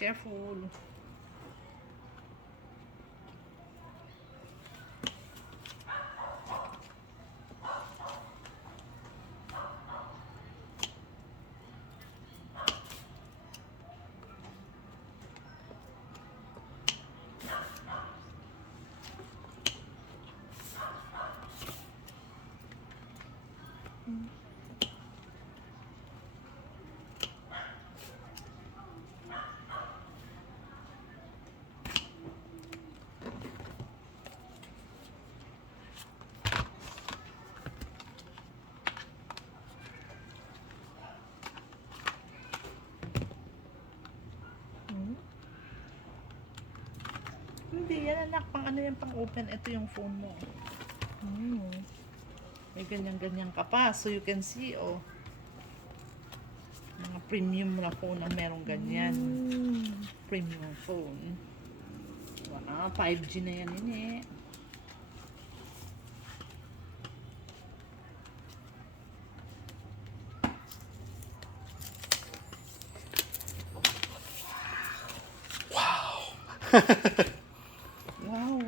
Careful. Hindi yan anak, pang ano yan, pang open. Ito yung phone mo. May ganyan-ganyan ka pa, so you can see, oh. Mga premium na phone ang merong ganyan. Premium phone. Wow, 5G na yan eh.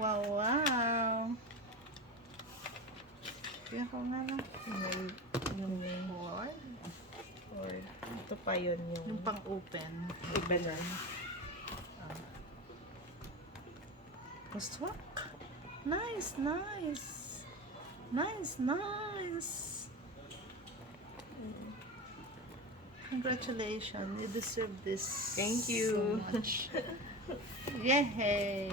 Wow. Kaya ko nga lang. Yung board. Or ito pa yun yung... Yung pang open. Iba na. Gusto? Nice. Congratulations. You deserve this. Thank you. So much. Yay!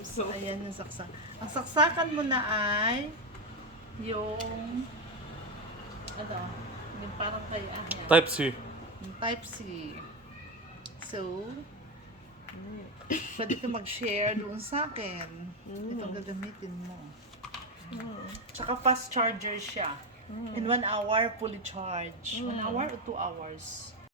So, Ayan yung saksak. Ang saksakan mo na ay yung yung parang kay Type C. yung Type C. So, pwede ka mag-share doon sa akin. Itong gagamitin mo. Tsaka fast charger siya. In 1 hour, fully charged. 1 hour or 2 hours?